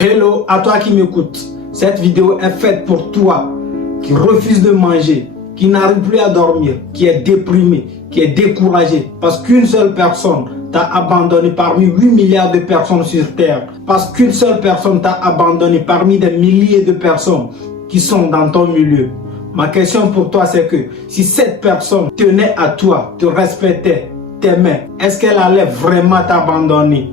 Hello à toi qui m'écoute. Cette vidéo est faite pour toi qui refuse de manger, qui n'arrive plus à dormir, qui est déprimé, qui est découragé parce qu'une seule personne t'a abandonné parmi 8 milliards de personnes sur Terre. Parce qu'une seule personne t'a abandonné parmi des milliers de personnes qui sont dans ton milieu. Ma question pour toi c'est que si cette personne tenait à toi, te respectait, t'aimait, est-ce qu'elle allait vraiment t'abandonner?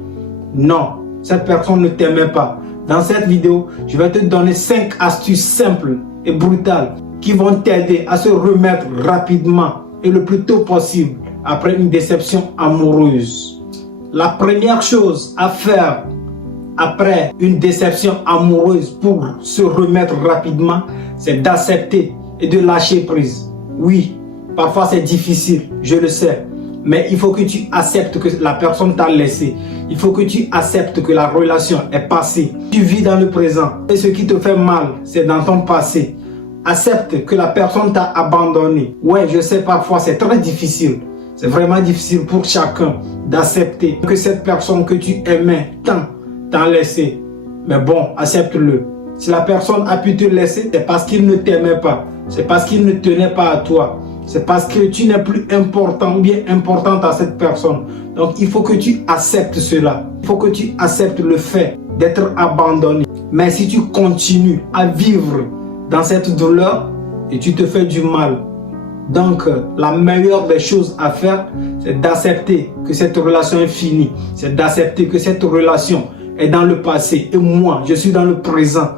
Non, cette personne ne t'aimait pas. Dans cette vidéo, je vais te donner 5 astuces simples et brutales qui vont t'aider à se remettre rapidement et le plus tôt possible après une déception amoureuse. La première chose à faire après une déception amoureuse pour se remettre rapidement, c'est d'accepter et de lâcher prise. Oui, parfois c'est difficile, je le sais. Mais il faut que tu acceptes que la personne t'a laissé. Il faut que tu acceptes que la relation est passée. Tu vis dans le présent. Et ce qui te fait mal, c'est dans ton passé. Accepte que la personne t'a abandonné. Ouais, je sais parfois c'est très difficile. C'est vraiment difficile pour chacun d'accepter que cette personne que tu aimais tant t'a laissé. Mais bon, accepte-le. Si la personne a pu te laisser, c'est parce qu'il ne t'aimait pas. C'est parce qu'il ne tenait pas à toi. C'est parce que tu n'es plus important ou bien importante à cette personne. Donc il faut que tu acceptes cela. Il faut que tu acceptes le fait d'être abandonné. Mais si tu continues à vivre dans cette douleur, et tu te fais du mal. Donc la meilleure des choses à faire, c'est d'accepter que cette relation est finie. C'est d'accepter que cette relation est dans le passé. Et moi, je suis dans le présent.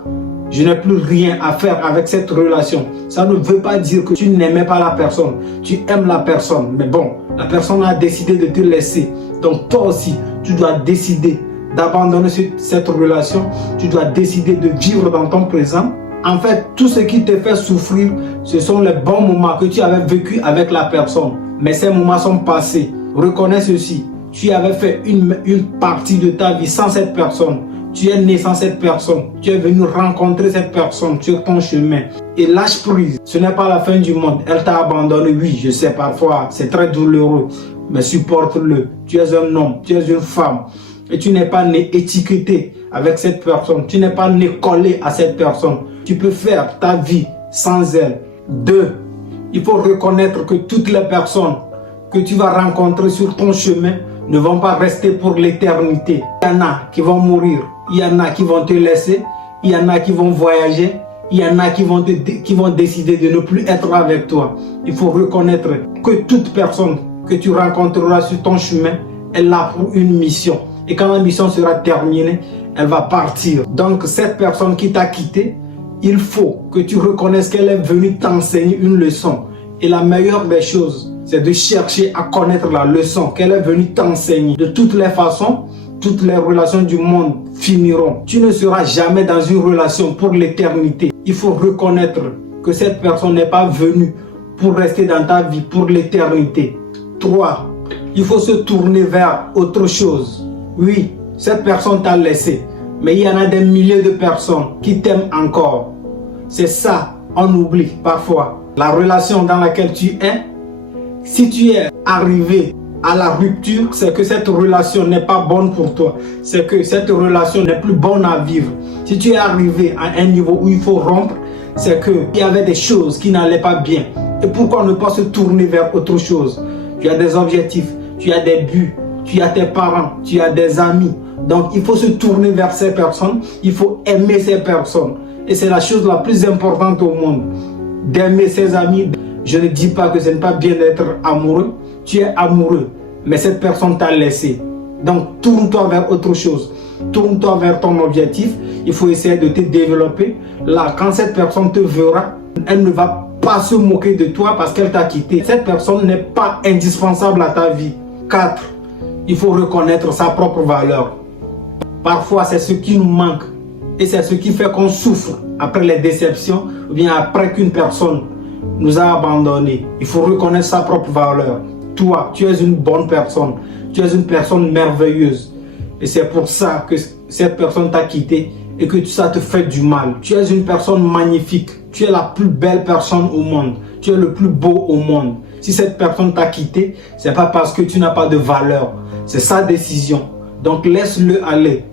Je n'ai plus rien à faire avec cette relation. Ça ne veut pas dire que tu n'aimais pas la personne. Tu aimes la personne. Mais bon, la personne a décidé de te laisser. Donc toi aussi, tu dois décider d'abandonner cette relation. Tu dois décider de vivre dans ton présent. En fait, tout ce qui te fait souffrir, ce sont les bons moments que tu avais vécu avec la personne. Mais ces moments sont passés. Reconnais ceci. Tu avais fait une partie de ta vie sans cette personne. Tu es né sans cette personne, tu es venu rencontrer cette personne sur ton chemin. Et lâche prise, ce n'est pas la fin du monde. Elle t'a abandonné, oui, je sais parfois, c'est très douloureux. Mais supporte-le. Tu es un homme, tu es une femme. Et tu n'es pas né étiqueté avec cette personne. Tu n'es pas né collé à cette personne. Tu peux faire ta vie sans elle. 2. Il faut reconnaître que toutes les personnes que tu vas rencontrer sur ton chemin ne vont pas rester pour l'éternité. Il y en a qui vont mourir. Il y en a qui vont te laisser, il y en a qui vont voyager, il y en a qui vont décider de ne plus être avec toi. Il faut reconnaître que toute personne que tu rencontreras sur ton chemin est là pour une mission. Et quand la mission sera terminée, elle va partir. Donc cette personne qui t'a quitté, il faut que tu reconnaisses qu'elle est venue t'enseigner une leçon. Et la meilleure des choses, c'est de chercher à connaître la leçon qu'elle est venue t'enseigner. De toutes les façons, toutes les relations du monde finiront. Tu ne seras jamais dans une relation pour l'éternité. Il faut reconnaître que cette personne n'est pas venue pour rester dans ta vie pour l'éternité. 3. Il faut se tourner vers autre chose. Oui, cette personne t'a laissé, mais il y en a des milliers de personnes qui t'aiment encore. C'est ça, on oublie parfois. La relation dans laquelle tu es, si tu es arrivé à la rupture, c'est que cette relation n'est pas bonne pour toi. C'est que cette relation n'est plus bonne à vivre. Si tu es arrivé à un niveau où il faut rompre, c'est qu'il y avait des choses qui n'allaient pas bien. Et pourquoi ne pas se tourner vers autre chose? Tu as des objectifs, tu as des buts, tu as tes parents, tu as des amis. Donc il faut se tourner vers ces personnes, il faut aimer ces personnes. Et c'est la chose la plus importante au monde, d'aimer ses amis. Je ne dis pas que ce n'est pas bien d'être amoureux. Tu es amoureux, mais cette personne t'a laissé. Donc, tourne-toi vers autre chose. Tourne-toi vers ton objectif. Il faut essayer de te développer. Là, quand cette personne te verra, elle ne va pas se moquer de toi parce qu'elle t'a quitté. Cette personne n'est pas indispensable à ta vie. 4. Il faut reconnaître sa propre valeur. Parfois, c'est ce qui nous manque. Et c'est ce qui fait qu'on souffre après les déceptions ou bien après qu'une personne nous a abandonnés. Il faut reconnaître sa propre valeur. Toi, tu es une bonne personne. Tu es une personne merveilleuse. Et c'est pour ça que cette personne t'a quitté et que ça te fait du mal. Tu es une personne magnifique. Tu es la plus belle personne au monde. Tu es le plus beau au monde. Si cette personne t'a quitté, ce n'est pas parce que tu n'as pas de valeur. C'est sa décision. Donc laisse-le aller.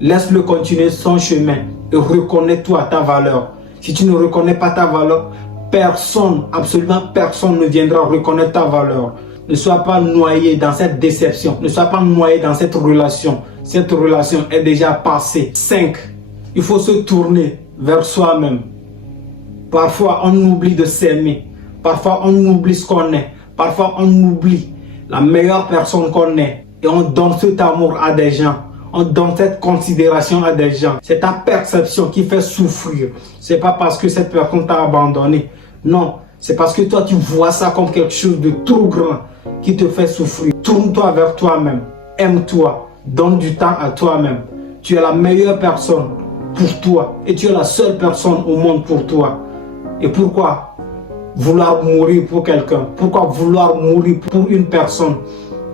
Laisse-le continuer son chemin et reconnais-toi ta valeur. Si tu ne reconnais pas ta valeur, personne, absolument personne ne viendra reconnaître ta valeur. Ne sois pas noyé dans cette déception. Ne sois pas noyé dans cette relation. Cette relation est déjà passée. 5. Il faut se tourner vers soi-même. Parfois, on oublie de s'aimer. Parfois, on oublie ce qu'on est. Parfois, on oublie la meilleure personne qu'on est. Et on donne cet amour à des gens. On donne cette considération à des gens. C'est ta perception qui fait souffrir. C'est pas parce que cette personne t'a abandonné. Non, c'est parce que toi, tu vois ça comme quelque chose de trop grand qui te fait souffrir. Tourne-toi vers toi-même. Aime-toi. Donne du temps à toi-même. Tu es la meilleure personne pour toi. Et tu es la seule personne au monde pour toi. Et pourquoi vouloir mourir pour quelqu'un? Pourquoi vouloir mourir pour une personne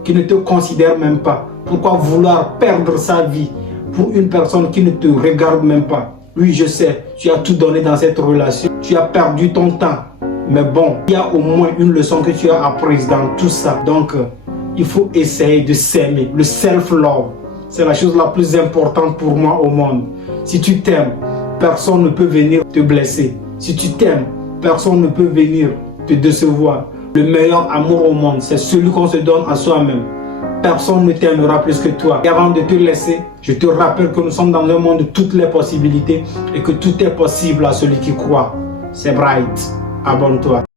qui ne te considère même pas? Pourquoi vouloir perdre sa vie pour une personne qui ne te regarde même pas? Oui, je sais, tu as tout donné dans cette relation. Tu as perdu ton temps. Mais bon, il y a au moins une leçon que tu as apprise dans tout ça. Donc, il faut essayer de s'aimer. Le self-love, c'est la chose la plus importante pour moi au monde. Si tu t'aimes, personne ne peut venir te blesser. Si tu t'aimes, personne ne peut venir te décevoir. Le meilleur amour au monde, c'est celui qu'on se donne à soi-même. Personne ne t'aimera plus que toi. Et avant de te laisser, je te rappelle que nous sommes dans un monde de toutes les possibilités et que tout est possible à celui qui croit. C'est Bright. Abonne-toi.